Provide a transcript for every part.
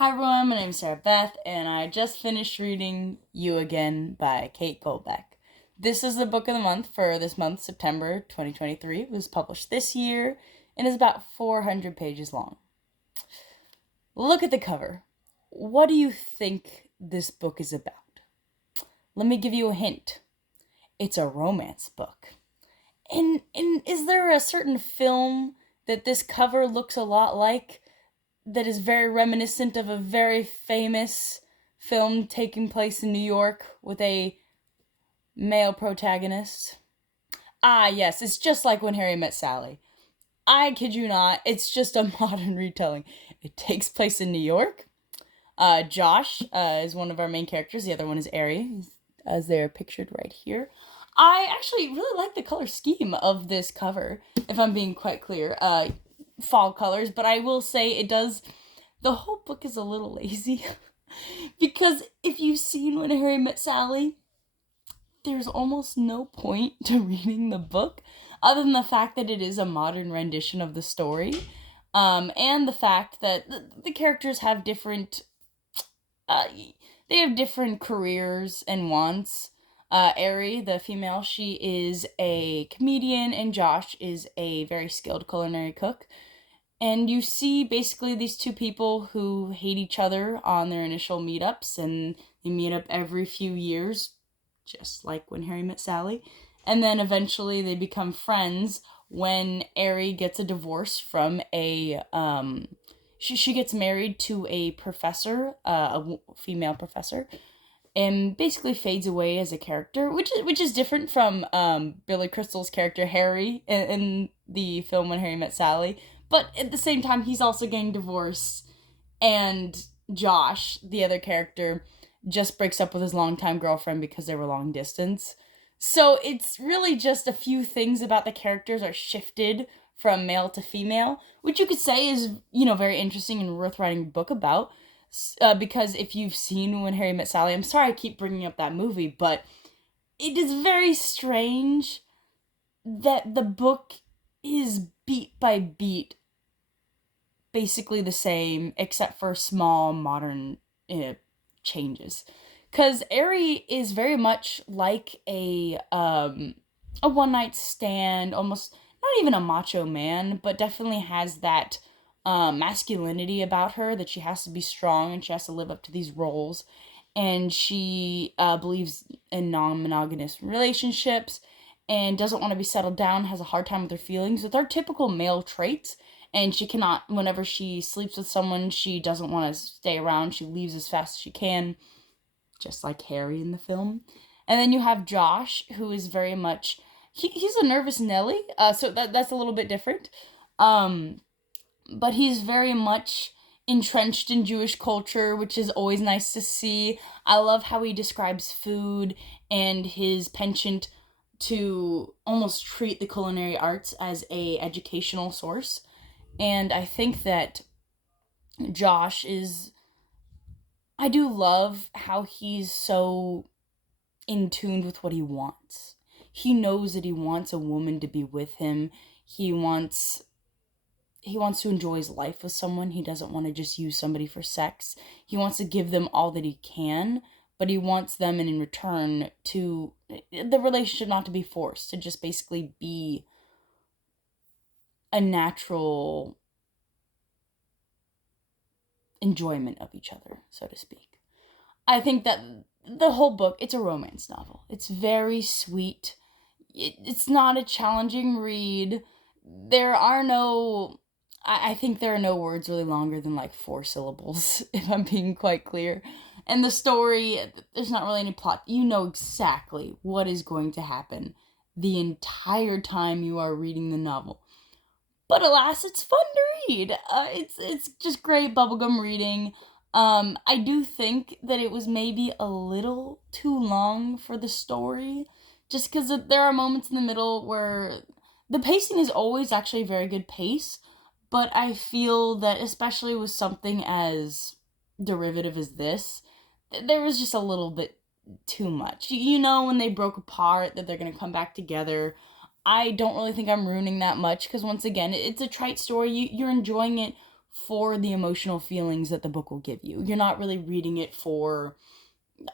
Hi everyone, my name is Sarah Beth, and I just finished reading You Again by Kate Goldbeck. This is the book of the month for this month, September 2023. It was published this year and is about 400 pages long. Look at the cover. What do you think this book is about? Let me give you a hint. It's a romance book. And is there a certain film that this cover looks a lot like, that is very reminiscent of a very famous film taking place in New York with a male protagonist? Ah, yes, it's just like When Harry Met Sally. I kid you not, it's just a modern retelling. It takes place in New York. Josh is one of our main characters. The other one is Ari, as they're pictured right here. I actually really like the color scheme of this cover, if I'm being quite clear. Fall colors, but I will say the whole book is a little lazy. Because if you've seen When Harry Met Sally, there's almost no point to reading the book other than the fact that it is a modern rendition of the story. And the fact that the characters have different they have different careers and wants. Ari, the female, she is a comedian, and Josh is a very skilled culinary cook. And you see basically these two people who hate each other on their initial meetups, and they meet up every few years, just like When Harry Met Sally. And then eventually they become friends when Ari gets a divorce from she gets married to a professor, a female professor, and basically fades away as a character, which is different from Billy Crystal's character Harry in the film When Harry Met Sally. But at the same time, he's also getting divorced, and Josh, the other character, just breaks up with his longtime girlfriend because they were long distance. So it's really just a few things about the characters are shifted from male to female, which you could say is, very interesting and worth writing a book about. Because if you've seen When Harry Met Sally, I'm sorry I keep bringing up that movie, but it is very strange that the book is beat by beat basically the same, except for small modern changes. Because Ari is very much like a one night stand, almost not even a macho man, but definitely has that masculinity about her, that she has to be strong and she has to live up to these roles. And she believes in non-monogamous relationships and doesn't want to be settled down, has a hard time with her feelings, with our typical male traits. And she cannot, whenever she sleeps with someone, she doesn't want to stay around. She leaves as fast as she can, just like Harry in the film. And then you have Josh, who is very much, he's a nervous Nelly, so that's a little bit different. But he's very much entrenched in Jewish culture, which is always nice to see. I love how he describes food and his penchant to almost treat the culinary arts as a educational source. And I think that Josh is, I do love how he's so in tune with what he wants. He knows that he wants a woman to be with him. He wants to enjoy his life with someone. He doesn't want to just use somebody for sex. He wants to give them all that he can, but he wants them in return to the relationship not to be forced, to just basically be a natural enjoyment of each other, so to speak. I think that the whole book, it's a romance novel. It's very sweet. It's not a challenging read. I think there are no words really longer than like 4 syllables, if I'm being quite clear. And the story, there's not really any plot. You know exactly what is going to happen the entire time you are reading the novel. But alas, it's fun to read. It's just great bubblegum reading. I do think that it was maybe a little too long for the story, just because there are moments in the middle where the pacing is always actually a very good pace, but I feel that especially with something as derivative as this, there was just a little bit too much. When they broke apart, that they're going to come back together. I don't really think I'm ruining that much, because once again, it's a trite story. You're enjoying it for the emotional feelings that the book will give you. You're not really reading it for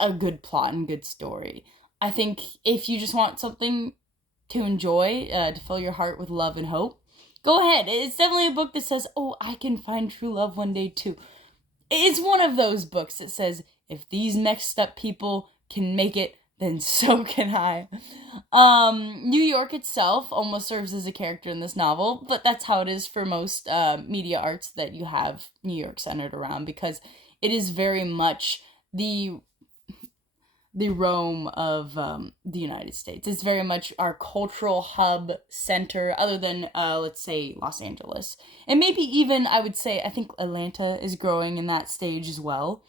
a good plot and good story. I think if you just want something to enjoy, to fill your heart with love and hope, go ahead. It's definitely a book that says, oh, I can find true love one day too. It's one of those books that says, if these messed up people can make it, then so can I. New York itself almost serves as a character in this novel, but that's how it is for most media arts that you have New York centered around, because it is very much the Rome of the United States. It's very much our cultural hub center, other than, let's say, Los Angeles. And maybe even, I would say, I think Atlanta is growing in that stage as well.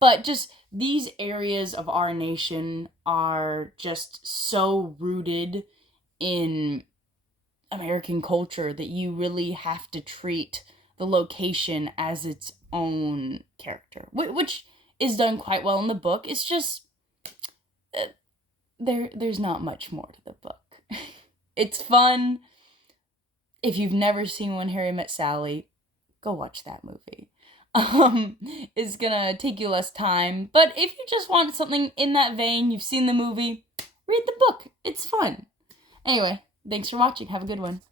But just these areas of our nation are just so rooted in American culture that you really have to treat the location as its own character, which is done quite well in the book. It's just there's not much more to the book. It's fun. If you've never seen When Harry Met Sally, go watch that movie. It's gonna take you less time, but if you just want something in that vein, you've seen the movie, read the book. It's fun. Anyway, thanks for watching. Have a good one.